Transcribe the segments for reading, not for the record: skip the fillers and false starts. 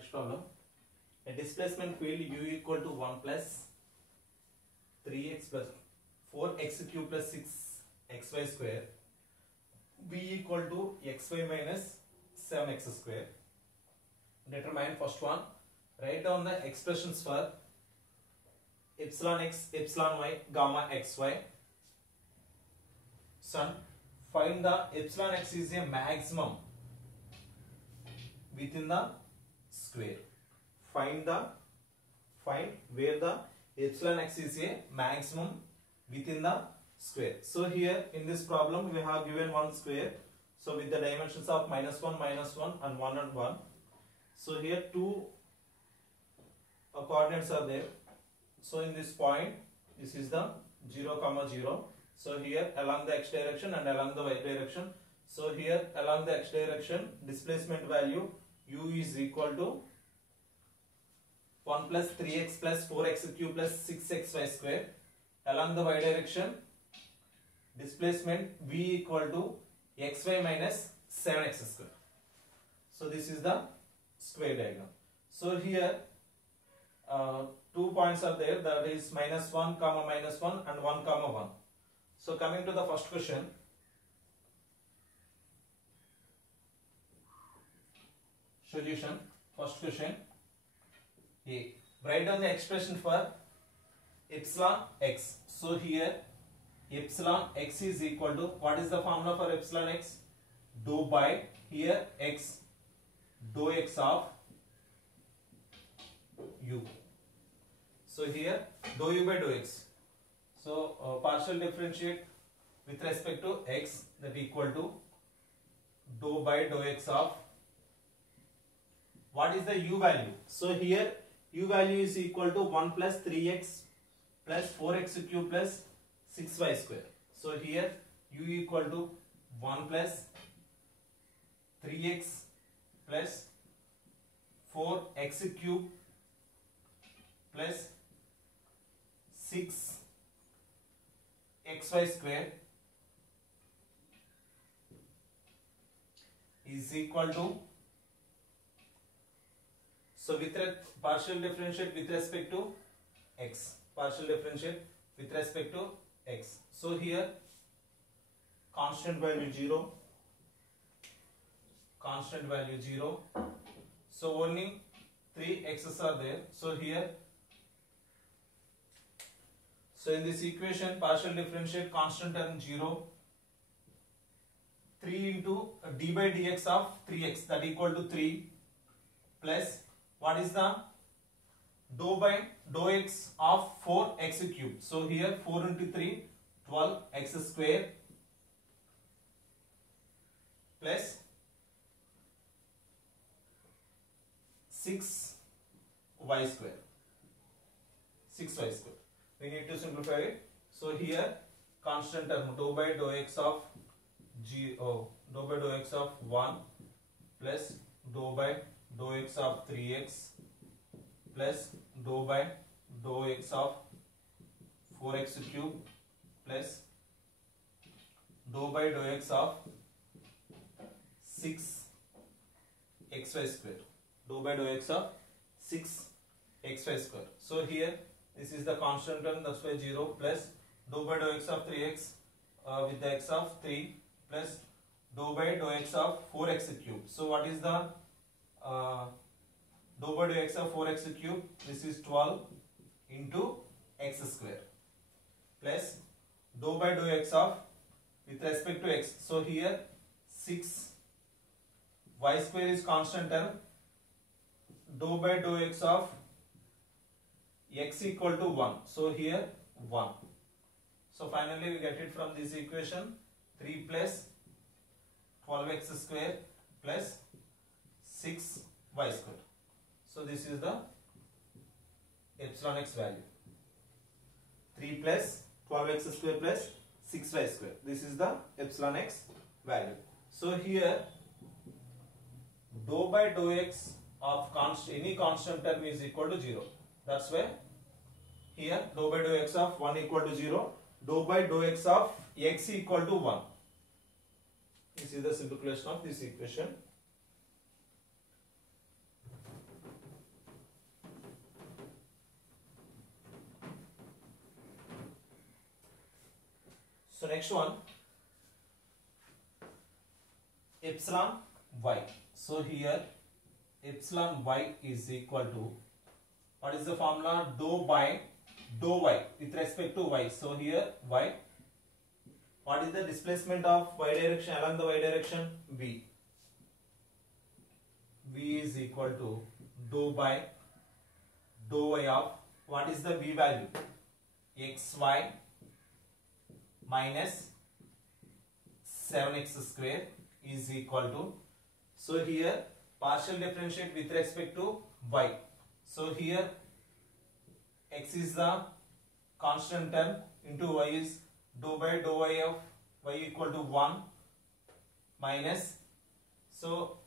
Next problem. A displacement field u equal to 1 plus 3x plus 4x cube plus 6xy square, v equal to xy minus 7x square. Determine first one. Write down the expressions for epsilon x, epsilon y, gamma xy. Son, find the epsilon x is a maximum within the square. Find where the epsilon x is a maximum within the square. So here in this problem we have given one square. So with the dimensions of -1, -1 and 1 and 1. So here two coordinates are there. So in this point, this is the 0, 0. So here along the x direction and along the y direction. So here along the x direction, displacement value u is equal to 1 plus 3x plus 4x cube plus 6xy square. Along the y direction, displacement v equal to xy minus 7x square. So this is the square diagram. So here two points are there, that is -1, -1 and 1, 1. So coming to the first question. Solution. First question. A. Write down the expression for epsilon x. So here epsilon x is equal to, what is the formula for epsilon x? Dou by, here x, dou x of u. So here dou u by dou x. So partial differentiate with respect to x, that equal to dou by dou x of, what is the u value? So here u value is equal to 1 plus 3x plus 4x cube plus 6y square. So here u equal to 1 plus 3x plus 4x cube plus 6xy square is equal to, so with partial differentiate with respect to x, partial differentiate with respect to x. So here constant value 0, constant value 0. So only 3 x's are there. So here, so in this equation partial differentiate constant term 0, 3 into d by dx of 3x, that equal to 3, plus what is the dou by dou x of 4x cube. So here 4 into 3, 12x square plus 6y square. 6y square. We need to simplify it. So here constant term dou by dou x of dou by dou x of 1 plus dou by dou x of 3x plus dou by dou x of 4x cube plus dou by dou x of 6xy square. Dou by dou x of 6xy square. So here this is the constant term, that's why 0, plus dou by dou x of 3x with the x of 3 plus dou by dou x of 4x cube. So what is the dou by dou x of 4x cube? This is 12 into x square plus dou by dou x of, with respect to x, so here 6y square is constant term, dou by dou x of x equal to 1. So here 1. So finally we get it from this equation, 3 plus 12x square plus 6y square. So this is the epsilon x value. 3 plus 12x square plus 6y square. This is the epsilon x value. So here dou by dou x of any constant term is equal to 0. That's why here dou by dou x of 1 equal to 0. Dou by dou x of x equal to 1. This is the simplification of this equation. next one, epsilon y. So here epsilon y is equal to, what is the formula? Dou by dou y with respect to y. So here y, what is the displacement of y direction along the y direction? V. V is equal to dou by dou y of, what is the v value? Xy minus 7x square is equal to, so here partial differentiate with respect to y. So here x is the constant term into y is dou by dou y of y equal to 1 minus, so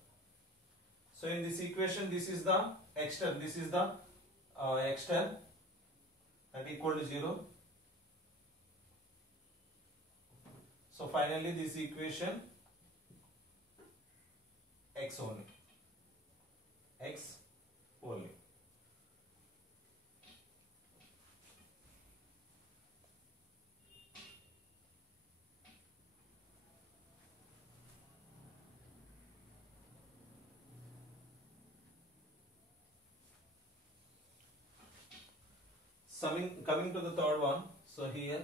in this equation this is the x term, this is the x term that equal to 0. So finally this equation x only, x only. Coming to the third one, so here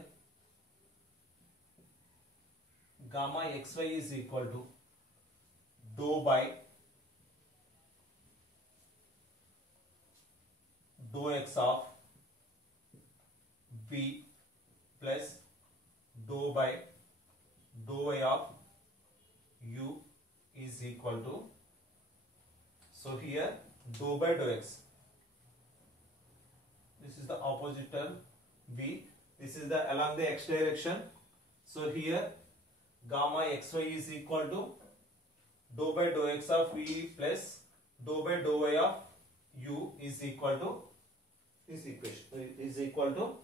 gamma xy is equal to dou by dou x of v plus dou by dou y of u is equal to, so here dou by dou x, this is the opposite term v, this is the along the x direction. So here gamma xy is equal to dou by dou x of v plus dou by dou y of u is equal to, this equation is equal to,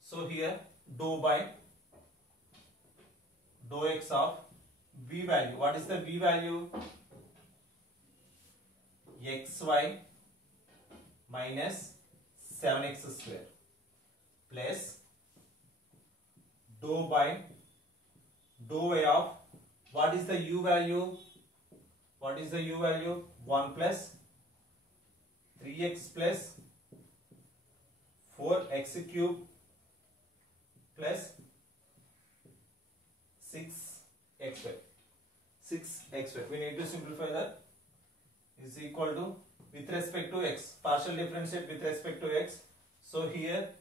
so here dou by dou x of v value, what is the v value? Xy minus 7x square plus dou by dou y of, what is the u value? What is the u value? 1 plus 3x plus 4x cube plus 6xy. 6xy. We need to simplify that. Is equal to, with respect to x, partial differentiate with respect to x. So here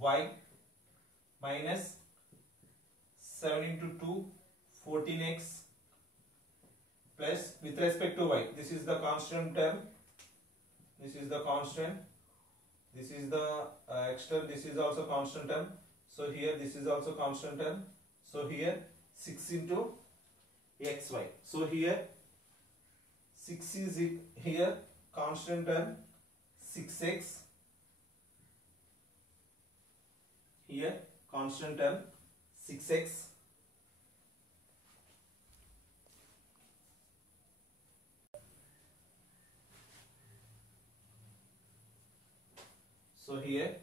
y minus 7 into 2, 14x plus with respect to y, this is the constant term, this is the constant, this is the x term, this is also constant term. So here this is also constant term. So here 6 into xy. So here 6 is here constant term, 6x here constant term 6x so here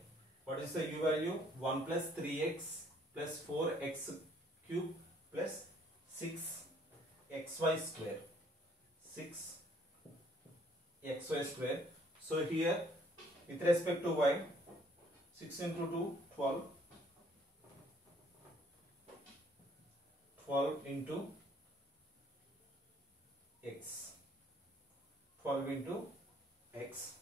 what is the u value? 1 plus 3x plus 4x cube plus 6xy square, 6xy square. So here with respect to y, 6 into 2, 12, 12 into x, 12 into x,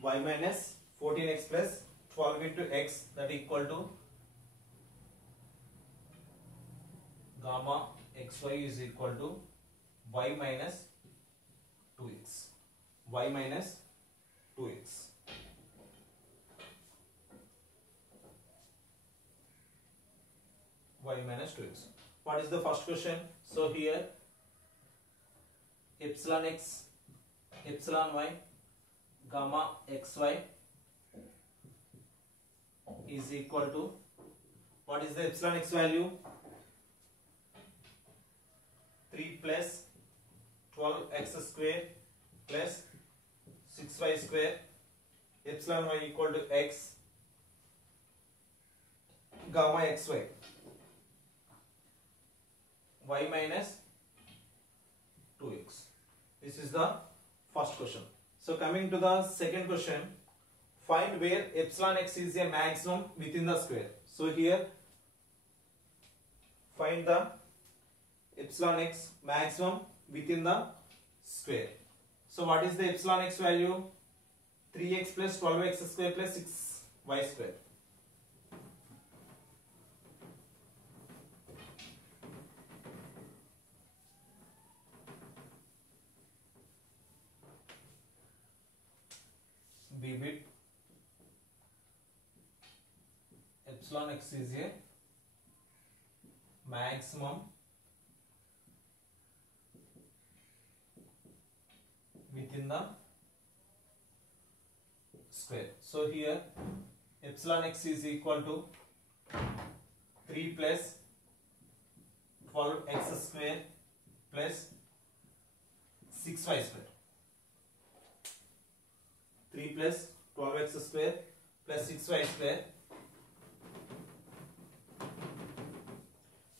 y minus 14x plus 12 into x, that equal to gamma xy is equal to y minus 2x, y minus 2x. Y minus 2x. What is the first question? So here epsilon x, epsilon y, gamma xy is equal to, what is the epsilon x value? 3 plus 12x square plus 6y square, epsilon y equal to x, gamma xy, y minus 2x. This is the first question. So coming to the second question, find where epsilon x is a maximum within the square. So here find the epsilon x maximum within the square. So what is the epsilon x value? 3x plus 12x square plus 6y square. B bit epsilon x is a maximum within the square. So here epsilon x is equal to 3 plus 12x square plus 6y square. 3 plus 12x square plus 6y square.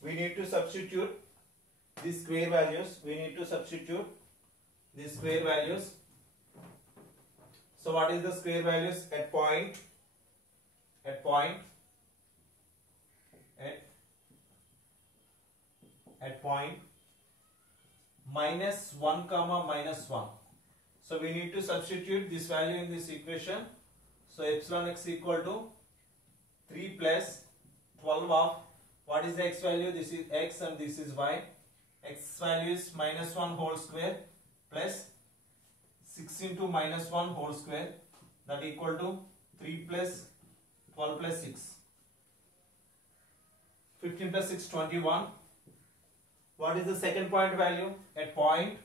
We need to substitute the square values. So what is the square values at point minus 1 comma minus 1. So we need to substitute this value in this equation. So epsilon x equal to 3 plus 12 of, what is the x value? This is x and this is y. X value is minus 1 whole square plus 6 into minus 1 whole square, that equal to 3 plus 12 plus 6. 15 plus 6, 21. What is the second point value? At point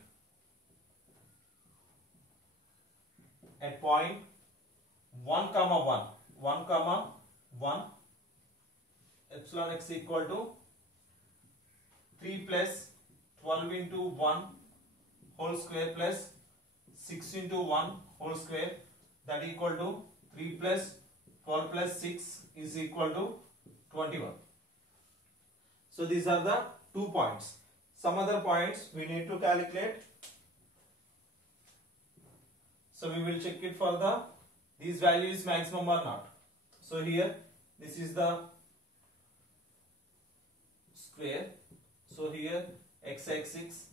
1 comma 1, epsilon x equal to 3 plus 12 into 1 whole square plus 6 into 1 whole square, that equal to 3 plus 12 plus 6 is equal to 21. So these are the 2 points. Some other points we need to calculate. So we will check it for these values maximum or not. So here this is the square. So here x axis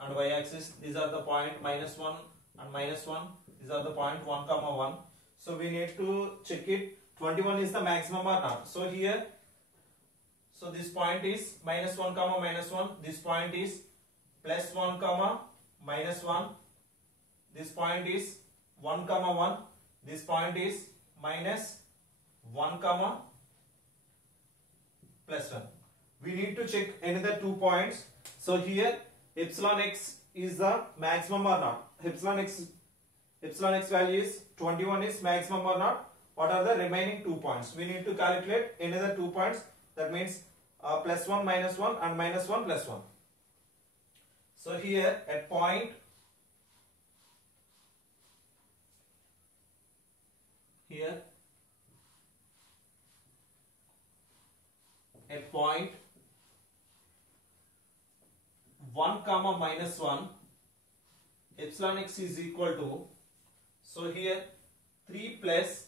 and y axis, these are the point minus 1 and minus 1. These are the point 1 comma 1. So we need to check it 21 is the maximum or not. So here, so this point is minus 1 comma minus 1. This point is plus 1 comma minus 1. This point is 1 comma 1. This point is minus 1 comma plus 1. We need to check another 2 points. So here epsilon x is the maximum or not. Epsilon x value is 21 is maximum or not. What are the remaining 2 points? We need to calculate another 2 points. That means plus 1 minus 1 and minus 1 plus 1. So here at point here at point 1 comma minus 1, epsilon x is equal to, so here 3 plus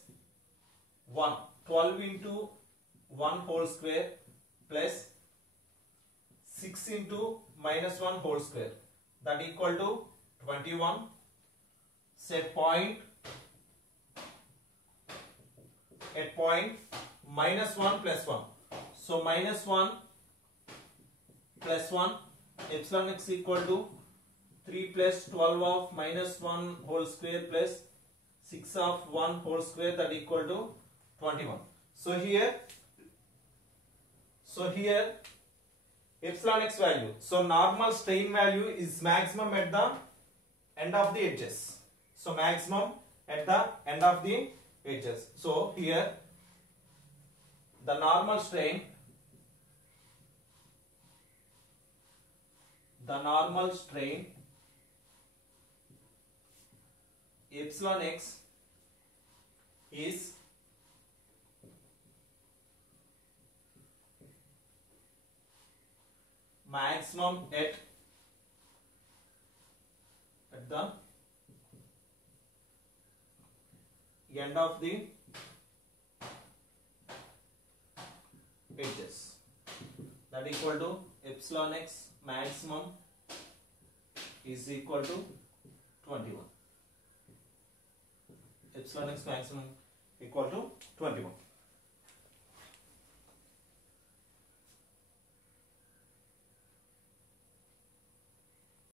1, 12 into 1 whole square plus 6 into minus 1 whole square, that equal to 21. Set point at point minus 1 plus 1. So minus 1 plus 1, epsilon x equal to 3 plus 12 of minus 1 whole square plus 6 of 1 whole square, that equal to 21. So here epsilon x value. So normal strain value is maximum at the end of the edges. So maximum at the end of the edges. So here the normal strain epsilon x is maximum at the end of the edges, that equal to epsilon x maximum is equal to 21. Epsilon x maximum equal to 21.